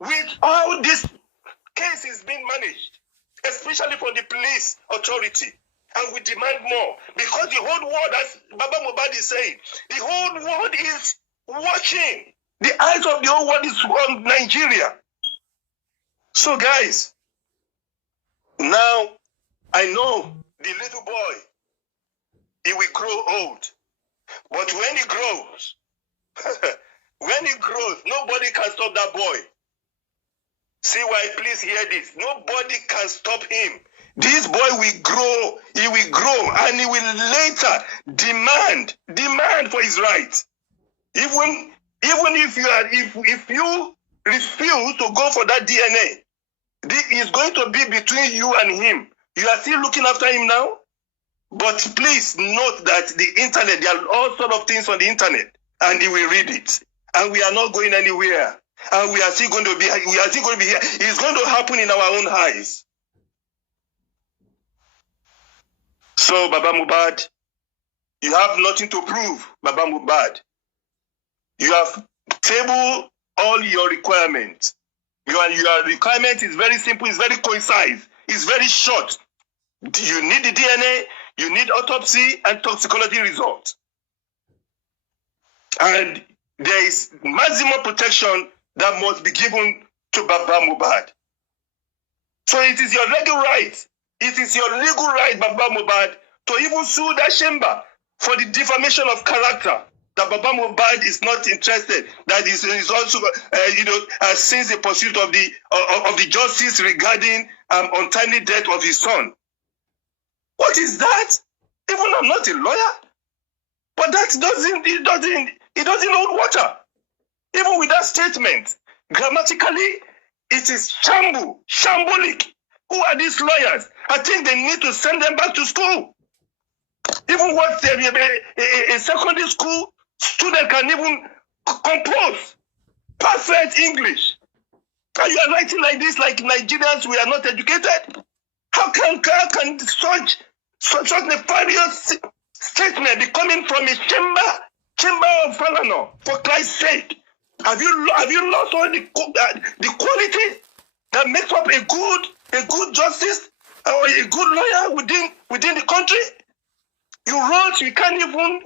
with how this case is being managed, especially from the police authority. And we demand more because the whole world, as Baba Mohbad is saying, the whole world is watching. The eyes of the whole world is on Nigeria. So guys, now I know the little boy, he will grow old. But when he grows, nobody can stop that boy. See why? Please hear this. Nobody can stop him. This boy will grow, he will grow, and he will later demand for his rights. Even if you refuse to go for that DNA, it's going to be between you and him. You are still looking after him now? But please note that the internet, there are all sorts of things on the internet, and he will read it. And we are not going anywhere. And we are still going to be here. It's going to happen in our own eyes. So, Baba Mohbad, you have nothing to prove, Baba Mohbad. You have tabled all your requirements. Your requirement is very simple, it's very concise, it's very short. You need the DNA, you need autopsy and toxicology results. And there is maximum protection that must be given to Baba Mohbad. So it is your legal right. It is your legal right, Baba Mohbad, to even sue that chamber for the defamation of character. That Baba Mohbad is not interested. That is also, since the pursuit of the justice regarding untimely death of his son. What is that? Even I'm not a lawyer, but that doesn't hold water. Even with that statement, grammatically, it is shambolic. Who are these lawyers? I think they need to send them back to school. Even what a secondary school student can even compose perfect English. And you are writing like this, like Nigerians, we are not educated. How can such nefarious statement be coming from a chamber of Falano? For Christ's sake, have you lost all the quality that makes up a good justice or a good lawyer within the country? You wrote, we can't even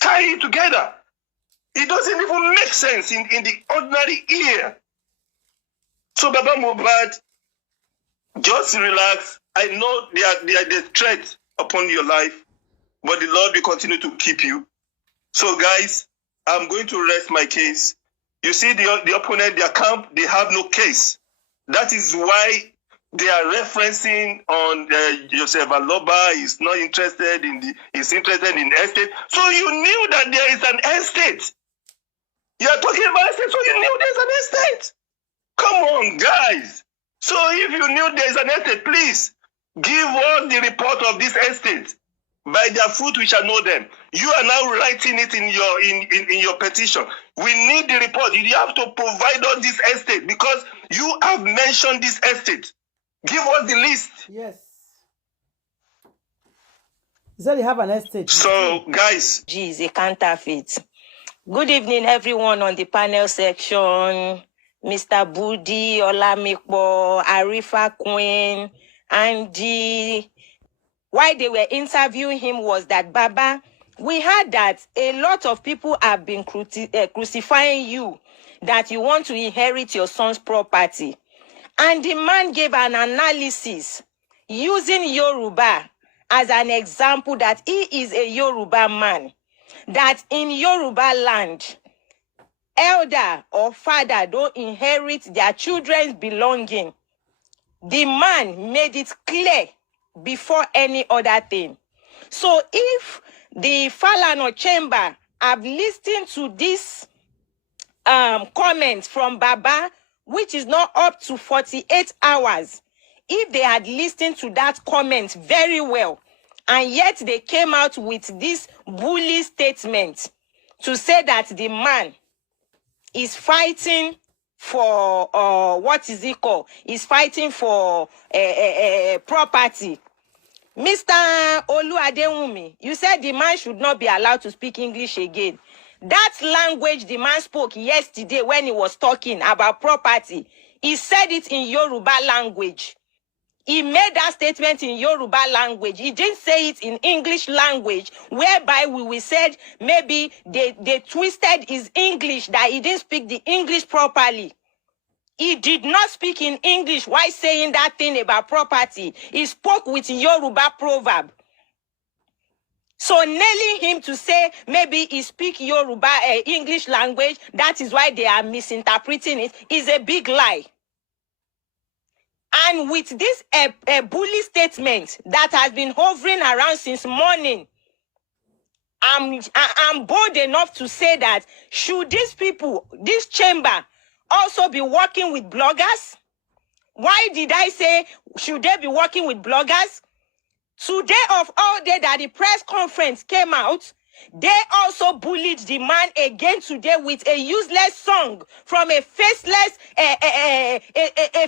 tie it together. It doesn't even make sense in the ordinary ear. So Baba Mohbad, just relax. I know there are threats upon your life, but the Lord will continue to keep you. So guys, I'm going to rest my case. You see the opponent, their camp, they have no case. That is why they are referencing on Joseph Aloba is not interested is interested in estate. So you knew that there is an estate. You are talking about estate, so you knew there's an estate. Come on, guys. So if you knew there's an estate, please give us the report of this estate. By their fruit we shall know them. You are now writing it in your petition. We need the report. You have to provide us this estate because you have mentioned this estate. Give us the list. Yes. You said you have an estate. So, guys. Geez, a counterfeit. Good evening, everyone on the panel section. Mr. Budi, Olamikbo, Arifa Queen, Andy. Why they were interviewing him was that, Baba, we heard that a lot of people have been crucifying you, that you want to inherit your son's property. And the man gave an analysis using Yoruba as an example that he is a Yoruba man, that in Yoruba land, elder or father don't inherit their children's belonging. The man made it clear before any other thing. So if the Falano chamber have listened to this comment from Baba, which is not up to 48 hours, if they had listened to that comment very well, and yet they came out with this bully statement to say that the man is fighting for, what is it called? Is fighting for property. Mr. Oluwadewumi, you said the man should not be allowed to speak English again. That language the man spoke yesterday when he was talking about property, he said it in Yoruba language. He made that statement in Yoruba language. He didn't say it in English language, whereby we will said maybe they twisted his English, that he didn't speak the English properly. He did not speak in English while saying that thing about property. He spoke with Yoruba proverb. So nailing him to say maybe he speak Yoruba English language, that is why they are misinterpreting it, is a big lie. And with this bully statement that has been hovering around since morning, I'm bold enough to say that should these people, this chamber, also be working with bloggers? Why did I say should they be working with bloggers? Today of all day that the press conference came out, they also bullied the man again today with a useless song from a faceless, a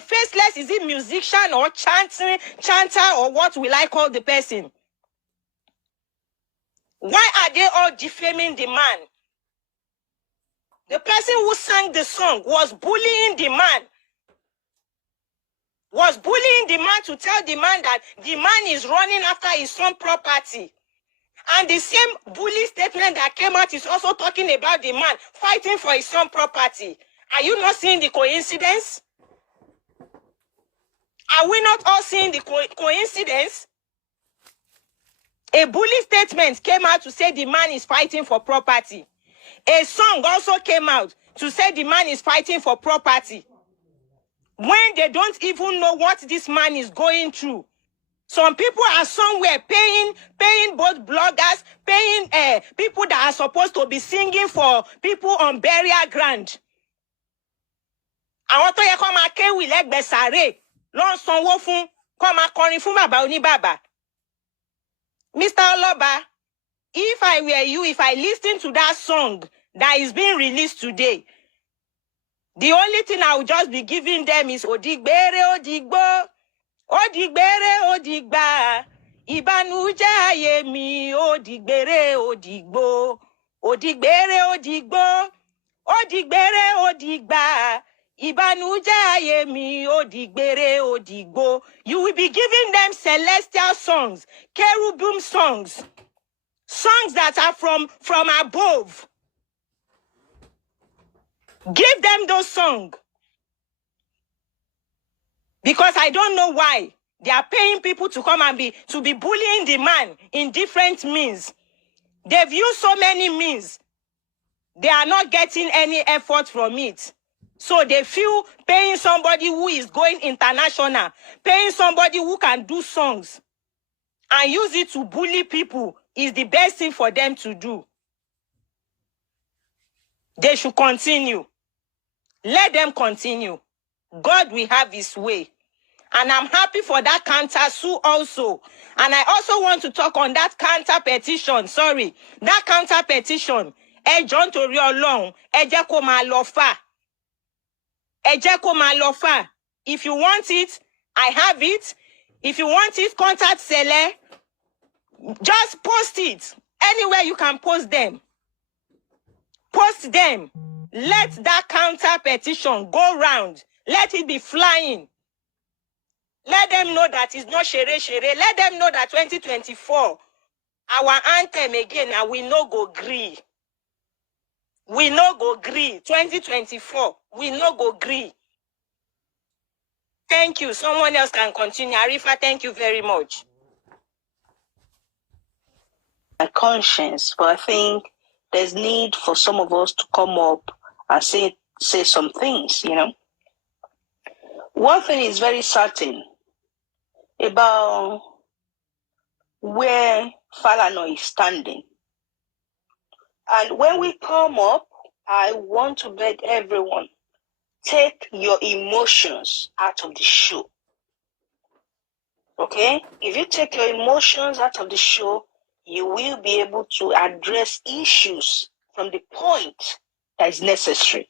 faceless, is it musician or chanter or what will I call the person? Why are they all defaming the man? The person who sang the song was bullying the man. Was bullying the man to tell the man that the man is running after his son property. And the same bully statement that came out is also talking about the man fighting for his son property. Are you not seeing the coincidence? Are we not all seeing the coincidence? A bully statement came out to say the man is fighting for property. A song also came out to say the man is fighting for property. When they don't even know what this man is going through. Some people are somewhere paying both bloggers, paying people that are supposed to be singing for people on burial ground. Àwọn tó yẹ kó máa kéwì lẹ́gbẹ̀ẹ́ sàréè ló ń sanwó fún kó máa kọrin fún bàbá oníbàbà. Mr. Oloba, if I were you, if I listen to that song that is being released today, the only thing I would just be giving them is Odigbere Odigbo. Odigbere Odigba. Ìbànújẹ́ ayé mi. Odigbere Odigbo. Odigbere Odigbo. Odigbere Odigba. Ìbànújẹ́ ayé mi. Odigbere Odigbo. You will be giving them celestial songs, cherubim songs, songs that are from above. Give them those songs. Because I don't know why they are paying people to come and be bullying the man in different means. They've used so many means. They are not getting any effort from it. So they feel paying somebody who is going international, paying somebody who can do songs and use it to bully people is the best thing for them to do. They should continue. Let them continue. God will have his way. And I'm happy for that counter sue also. And I also want to talk on that counter petition. Sorry. That counter petition. John torí Ọlọ́run, ẹ jẹ́ kó máa lọ fà. Ẹ jẹ́ kó máa lọ fà. If you want it, I have it. If you want it, contact Sele. Just post it. Anywhere you can post them. Post them. Let that counter petition go round. Let it be flying. Let them know that it's not shere. Let them know that 2024, our anthem again, and we no go gree. We no go gree. 2024, we no go gree. Thank you. Someone else can continue. Arifa, thank you very much. My conscience, but I think there's need for some of us to come up and say some things, you know. One thing is very certain about where Falana is standing. And when we come up, I want to beg everyone, take your emotions out of the show. Okay? If you take your emotions out of the show, you will be able to address issues from the point that is necessary.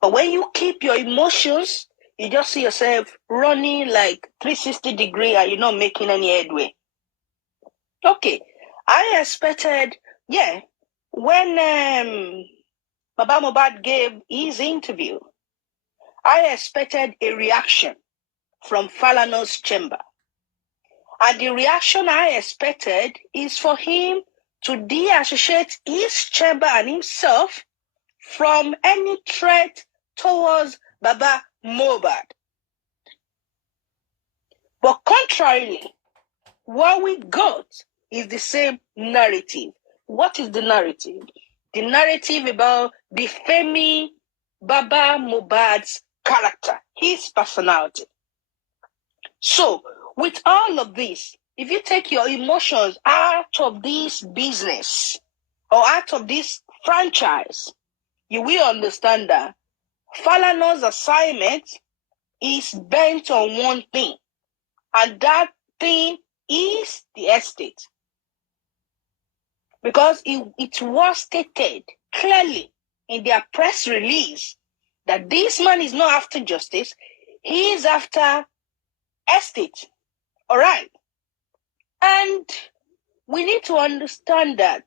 But when you keep your emotions, you just see yourself running like 360 degrees and you're not making any headway. Okay, I expected, when Baba Mohbad gave his interview, I expected a reaction from Falana's chamber. And the reaction I expected is for him to deassociate his chamber and himself from any threat towards Baba Mohbad. But contrarily, what we got is the same narrative. What is the narrative? The narrative about defaming Baba Mohbad's character, his personality. So, with all of this, if you take your emotions out of this business or out of this franchise, you will understand that Falana's assignment is bent on one thing, and that thing is the estate. Because it was stated clearly in their press release that this man is not after justice, he is after estate. All right. And we need to understand that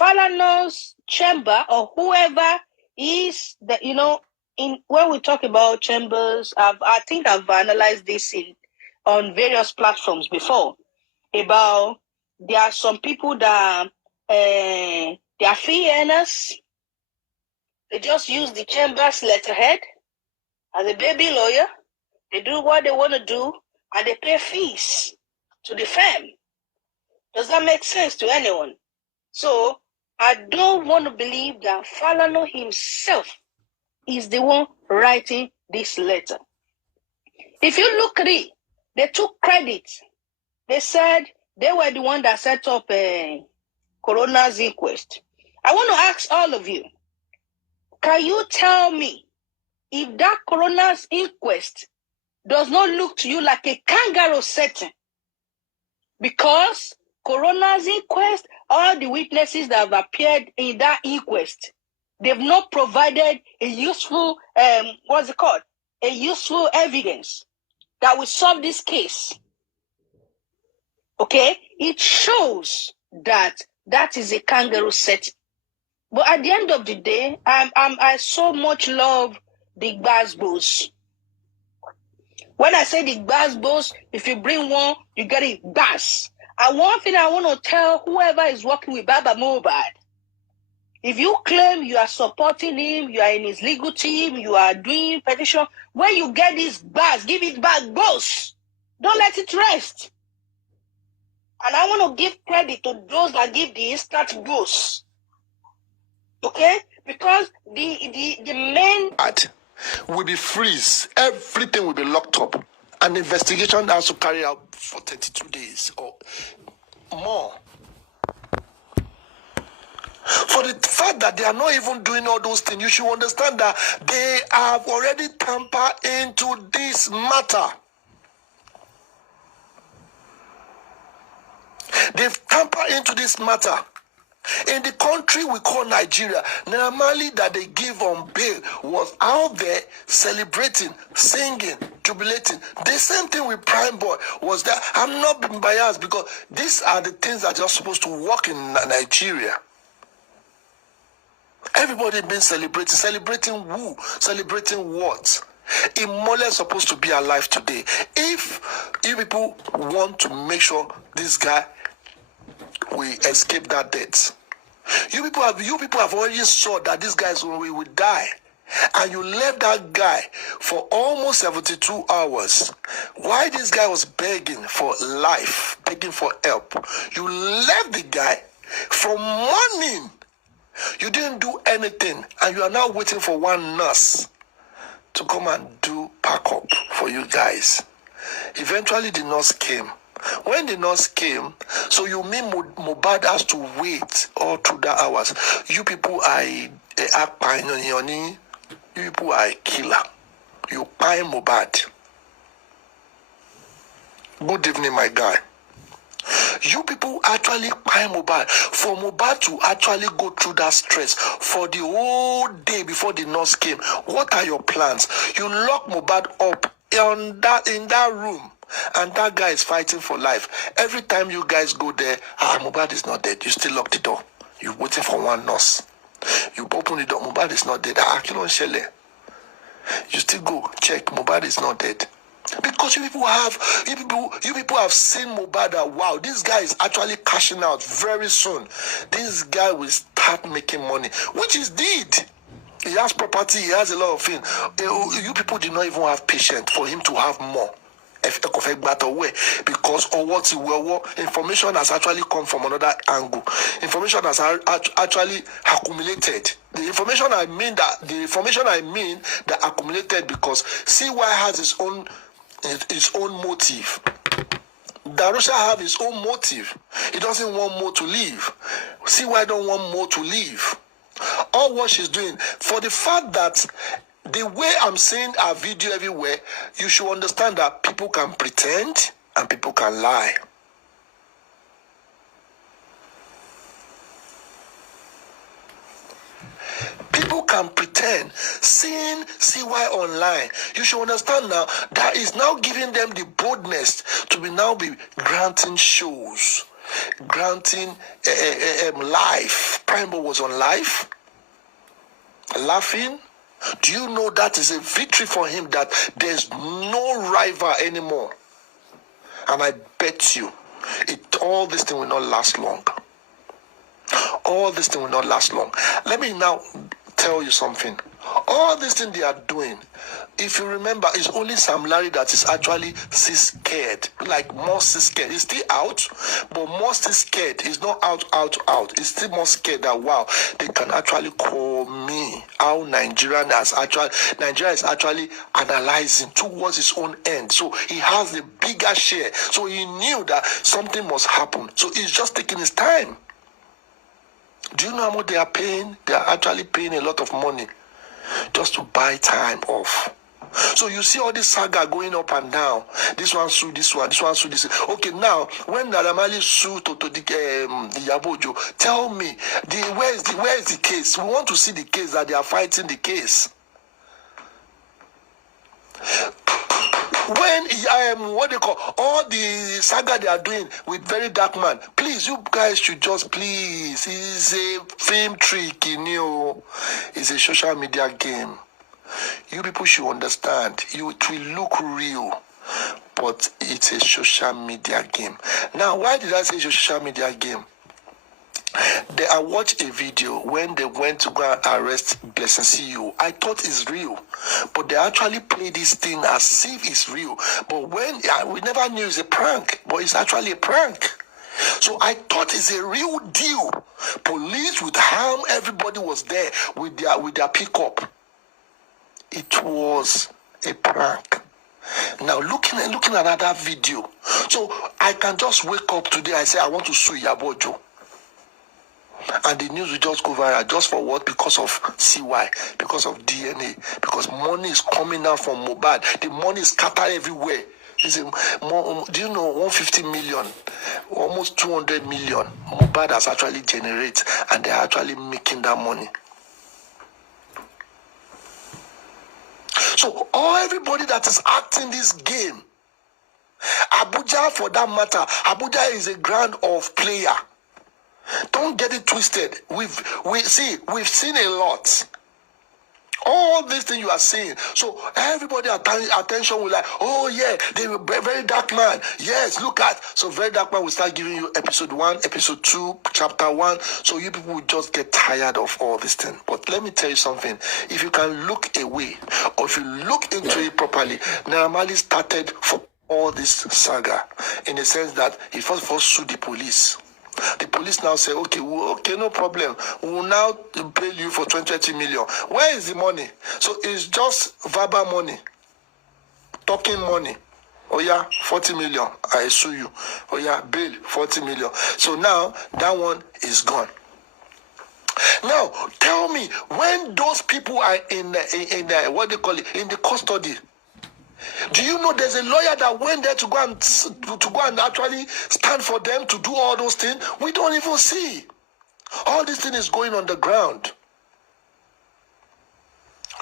Falana's chamber or whoever is the, when we talk about chambers, I think I've analyzed this on various platforms before about there are some people that they are fee earners. They just use the chamber's letterhead as a baby lawyer. They do what they want to do and they pay fees to the firm. Does that make sense to anyone? So I don't want to believe that Falana himself is the one writing this letter. If you look at it, they took credit. They said they were the one that set up a coroner's inquest. I want to ask all of you, can you tell me if that coroner's inquest does not look to you like a kangaroo setting? Because coroner's inquest, all the witnesses that have appeared in that inquest, they've not provided a useful, a useful evidence that will solve this case. Okay? It shows that that is a kangaroo setting. But at the end of the day, I so much love the Gbasgbos. When I say the Gbasgbos, if you bring one, you get it Gbas. And one thing I want to tell whoever is working with Baba Mohbad, if you claim you are supporting him, you are in his legal team, you are doing petition, when you get this Gbas, give it back, boss. Don't let it rest. And I want to give credit to those that give the instant boss. Okay? Because the main will be freeze. Everything will be locked up. An investigation has to carry out for 32 days or more. For the fact that they are not even doing all those things, you should understand that they have already tampered into this matter. They've tampered into this matter. In the country we call Nigeria, normally that they give on bail was out there celebrating, singing, jubilating. The same thing with Prime Boy was that. I'm not being biased because these are the things that are supposed to work in Nigeria. Everybody been celebrating. Celebrating who? Celebrating what? Imole is supposed to be alive today. If you people want to make sure this guy will escape that death, you people have already saw that this guy will die, and you left that guy for almost 72 hours. Why this guy was begging for life, begging for help? You left the guy from morning. You didn't do anything, and you are now waiting for one nurse to come and do pack up for you guys. Eventually, the nurse came. When the nurse came, so you mean Mohbad has to wait all through the hours. You people are you people are a killer. You buy Mohbad. Good evening, my guy. You people actually buy Mohbad. For Mohbad to actually go through that stress for the whole day before the nurse came. What are your plans? You lock Mohbad up in that room. And that guy is fighting for life. Every time you guys go there, Mohbad is not dead. You still lock the door. You're waiting for one nurse. You open the door, Mohbad is not dead. You still go check, Mohbad is not dead. Because you people have seen Mohbad that wow, this guy is actually cashing out very soon. This guy will start making money, which is did. He has property, he has a lot of things. You people did not even have patience for him to have more. Because information has actually come from another angle. Information has actually accumulated. The information I mean that accumulated because CY has his own motive. Darusha have his own motive. He doesn't want more to leave. CY don't want more to leave. All what she's doing for the fact that the way I'm seeing our video everywhere, you should understand that people can pretend and people can lie. People can pretend. Seeing CY online, you should understand now that is now giving them the boldness to be granting shows, granting life. Primo was on live, laughing. Do you know that is a victory for him, that there's no rival anymore? And I bet you, all this thing will not last long. All this thing will not last long. Let me now tell you something. All this thing they are doing, if you remember, it's only Sam Larry that is actually scared. Like more scared. He's still out, but more scared. He's not out. He's still more scared that wow, they can actually call me. How Nigeria is actually analyzing towards his own end. So he has the bigger share. So he knew that something must happen. So he's just taking his time. Do you know how much they are paying? They are actually paying a lot of money just to buy time off. So you see all this saga going up and down. This one sue this one, this one sue this. Okay, now when Naramali sue to the Yabojo, tell me where is the case? We want to see the case that they are fighting the case. When what they call all the saga they are doing with very dark man, please, you guys should just please. It's a film trick, it's a social media game. You people should understand. It will look real, but it's a social media game. Now, why did I say social media game? I watched a video when they went to go and arrest Blessing CEO. I thought it's real, but they actually play this thing as if it's real. But we never knew it's a prank, but it's actually a prank. So I thought it's a real deal. Police with harm, everybody was there with their pickup. It was a prank. Now looking at that video, so I can just wake up today. I say I want to sue Yabojo. And the news will just go viral. Just for what? Because of CY, because of DNA, because money is coming out from Mohbad. The money is scattered everywhere. Do you know 150 million, almost 200 million Mohbad has actually generated, and they're actually making that money. So everybody that is acting this game, Abuja for that matter, Abuja is a ground of player. Don't get it twisted. We've seen a lot. All these things you are seeing. So everybody attention will like, oh yeah, they were very dark man. Yes, look at. So very dark man will start giving you episode 1, episode 2, chapter 1. So you people will just get tired of all this thing. But let me tell you something. If you can look away, or if you look into it properly, Naramali started for all this saga in the sense that he first of all sued the police. The police now say, okay, no problem. We will now pay you for 20 million. Where is the money? So it's just verbal money, talking money. Oh yeah, 40 million. I sue you. Oh yeah, bail 40 million. So now that one is gone. Now tell me, when those people are in what they call it, in the custody, do you know there's a lawyer that went there to go and actually stand for them to do all those things? We don't even see. All this thing is going on the ground.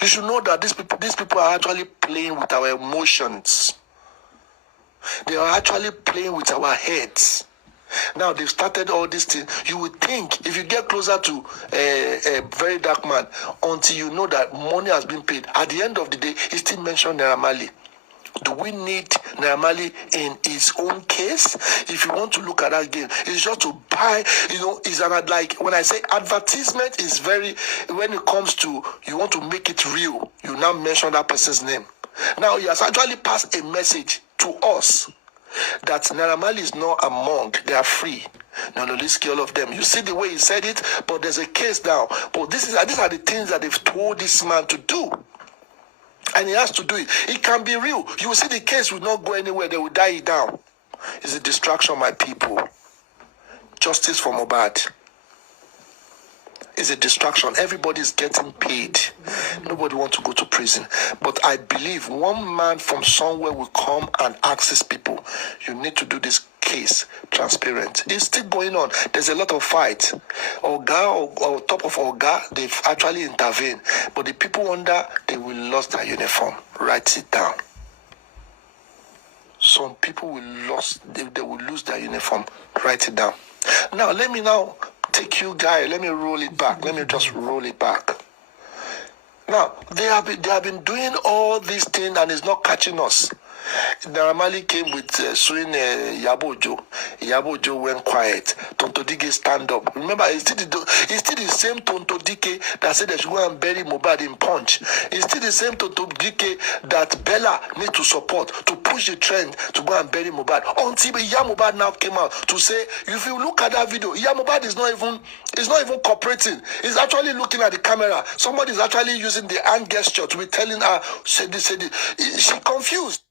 You should know that these people are actually playing with our emotions. They are actually playing with our heads. Now they've started all these things. You would think if you get closer to a very dark man, until you know that money has been paid, at the end of the day, he still mentioned Naira Marley. Do we need Naira Marley in his own case? If you want to look at that game, it's just to buy, is like when I say advertisement is very, when it comes to you want to make it real, you now mention that person's name. Now he has actually passed a message to us that Naira Marley is not among, they are free. No, let's kill all of them. You see the way he said it, but there's a case now. But these are the things that they've told this man to do. And he has to do it. It can be real. You will see the case will not go anywhere. They will die it down. It's a distraction, my people. Justice for Mohbad is a distraction. Everybody is getting paid. Nobody wants to go to prison. But I believe one man from somewhere will come and ask his people, you need to do this case transparent. It's still going on. There's a lot of fight. Oga or top of Oga, they've actually intervened. But the people under, they will lose their uniform. Write it down. Some people they will lose their uniform. Write it down. Now, let me take you guys, let me roll it back. Let me just roll it back. Now, they have been doing all these things and it's not catching us. Naira Marley came with suing Yabojo. Yabojo went quiet. Tonto Dike stand up. Remember, it's still the same Tonto Dike that said they should go and bury Mohbad in Punch. It's still the same Tonto Dike that Bella need to support to push the trend to go and bury Mohbad. Until Mohbad now came out to say, if you look at that video, Mohbad is not even cooperating. He's actually looking at the camera. Somebody is actually using the hand gesture to be telling her, say this. She confused.